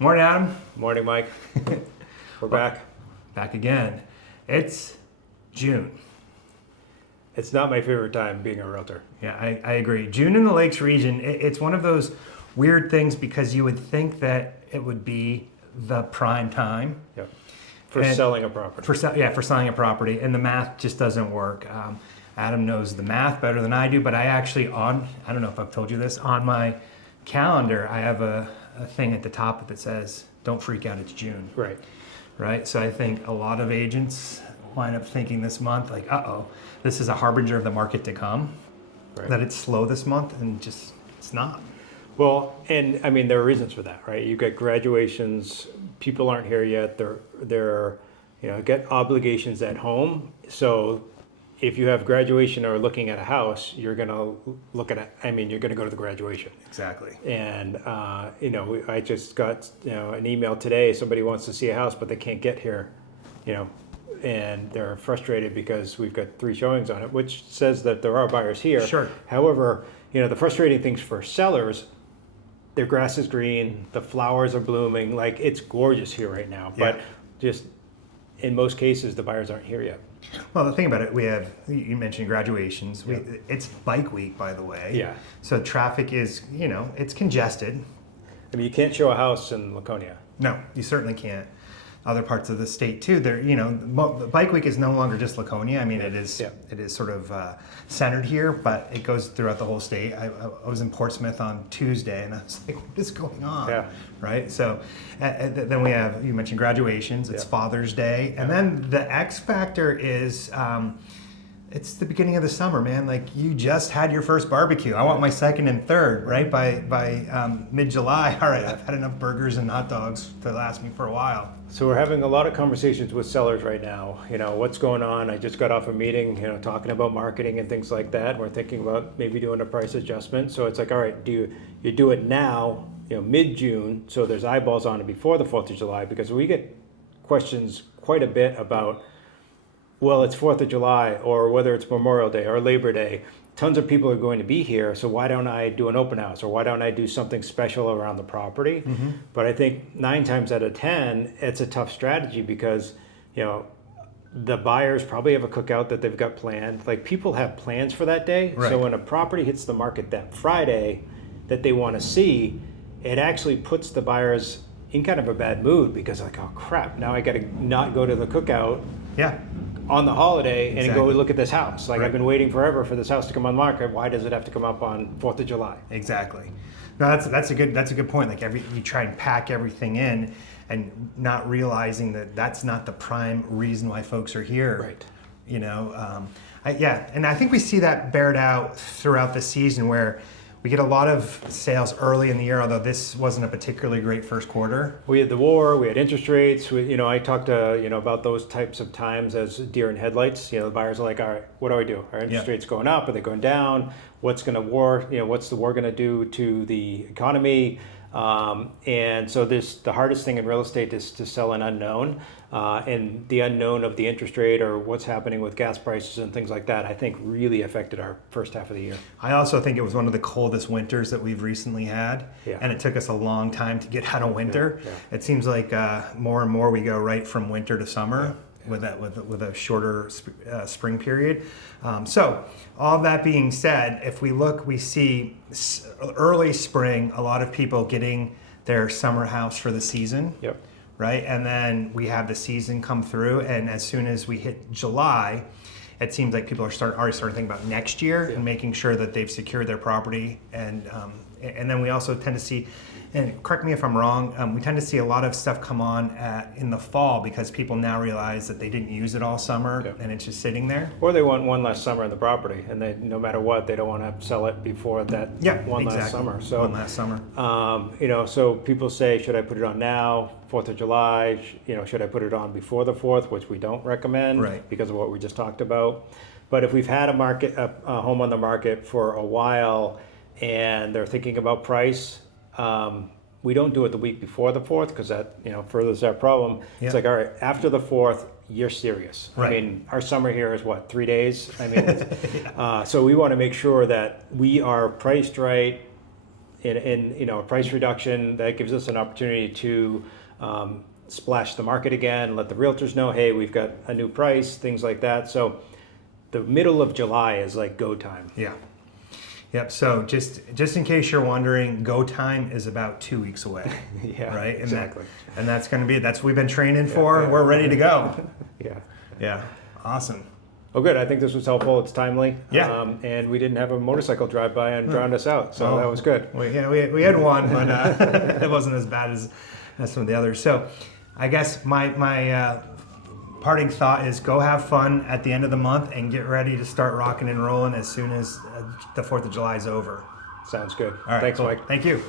Morning, Adam. Morning, Mike. We're back. Back again. It's June. It's not my favorite time being a realtor. Yeah, I agree. June in the Lakes region, it's one of those weird things because you would think that it would be the prime time. Yep. For selling a property. For selling a property, and the math just doesn't work. Adam knows the math better than I do, but I actually I don't know if I've told you this, on my calendar, I have a thing at the top that says, don't freak out, it's June. Right? So I think a lot of agents wind up thinking this month, like, this is a harbinger of the market to come, that it's slow this month, and just, it's not. Well, and I mean, there are reasons for that, right? You get graduations, people aren't here yet, they're get obligations at home. So if you have graduation or looking at a house, you're going to look at it. I mean, you're going to go to the graduation. Exactly. And, I just got, an email today. Somebody wants to see a house, but they can't get here, and they're frustrated because we've got 3 showings on it, which says that there are buyers here. Sure. However, the frustrating things for sellers, their grass is green, the flowers are blooming, like it's gorgeous here right now. Yeah. But just in most cases, the buyers aren't here yet. Well, the thing about it, you mentioned graduations. It's bike week, by the way. Yeah. So traffic is, it's congested. I mean, you can't show a house in Laconia. No, you certainly can't. Other parts of the state too. Bike week is no longer just Laconia. I mean, it is sort of centered here, but it goes throughout the whole state. I was in Portsmouth on Tuesday, and I was like, what is going on? Yeah. Right? So then we have, you mentioned graduations, it's Father's Day, and then the X factor is, it's the beginning of the summer, man. Like, you just had your first barbecue. I want my second and third, right? By mid-July. All right, I've had enough burgers and hot dogs to last me for a while. So we're having a lot of conversations with sellers right now. What's going on? I just got off a meeting, talking about marketing and things like that. We're thinking about maybe doing a price adjustment. So it's like, all right, do you do it now, mid-June, so there's eyeballs on it before the 4th of July? Because we get questions quite a bit about, well, it's 4th of July, or whether it's Memorial Day or Labor Day. Tons of people are going to be here, so why don't I do an open house, or why don't I do something special around the property? Mm-hmm. But I think 9 times out of 10, it's a tough strategy because, the buyers probably have a cookout that they've got planned. Like, people have plans for that day. Right. So when a property hits the market that Friday that they want to see, it actually puts the buyers in kind of a bad mood because, like, oh crap, now I got to not go to the cookout. Yeah. On the holiday and Exactly. go look at this house. Like, Right. I've been waiting forever for this house to come on the market. Why does it have to come up on 4th of July? Exactly. No, that's a good point. Like, you try and pack everything in, and not realizing that that's not the prime reason why folks are here. Right. And I think we see that bared out throughout the season, where we get a lot of sales early in the year, although this wasn't a particularly great first quarter. We had the war, we had interest rates. I talked to, about those types of times as deer in headlights. The buyers are like, all right, what do I do? Our interest rates going up? Are they going down? What's the war going to do to the economy? And so the hardest thing in real estate is to sell an unknown, and the unknown of the interest rate or what's happening with gas prices and things like that, I think really affected our first half of the year. I also think it was one of the coldest winters that we've recently had, and it took us a long time to get out of winter. It seems like more and more we go right from winter to summer. With a shorter spring period. So all that being said, if we look, we see early spring, a lot of people getting their summer house for the season. Yep. Right? And then we have the season come through, and as soon as we hit July, it seems like people are already starting to think about next year and making sure that they've secured their property. And then we also tend to see, and correct me if I'm wrong, we tend to see a lot of stuff come on in the fall because people now realize that they didn't use it all summer and it's just sitting there. Or they want one last summer in the property, and they, no matter what, they don't want to sell it before that last summer. So one last summer. So people say, should I put it on now, 4th of July? Should I put it on before the 4th, which we don't recommend because of what we just talked about. But if we've had a home on the market for a while and they're thinking about price, we don't do it the week before the 4th because that furthers that problem. It's like, all right, after the 4th, you're serious. Right. I mean, our summer here is what, 3 days? I mean, so we want to make sure that we are priced right, in you know, a price reduction that gives us an opportunity to splash the market again, let the realtors know, hey, we've got a new price, things like that. So the middle of July is like go time. Yeah. Yep. So just in case you're wondering, go time is about 2 weeks away. Yeah, right. And exactly. That's going to be, that's what we've been training for. Yeah. We're ready to go. Yeah. Yeah. Awesome. Well, good. I think this was helpful. It's timely. Yeah. And we didn't have a motorcycle drive by and drowned us out. So that was good. We had one, but it wasn't as bad as some of the others. So I guess my parting thought is go have fun at the end of the month and get ready to start rocking and rolling as soon as the 4th of July is over. Sounds good. All right, Thanks, cool. Mike. Thank you.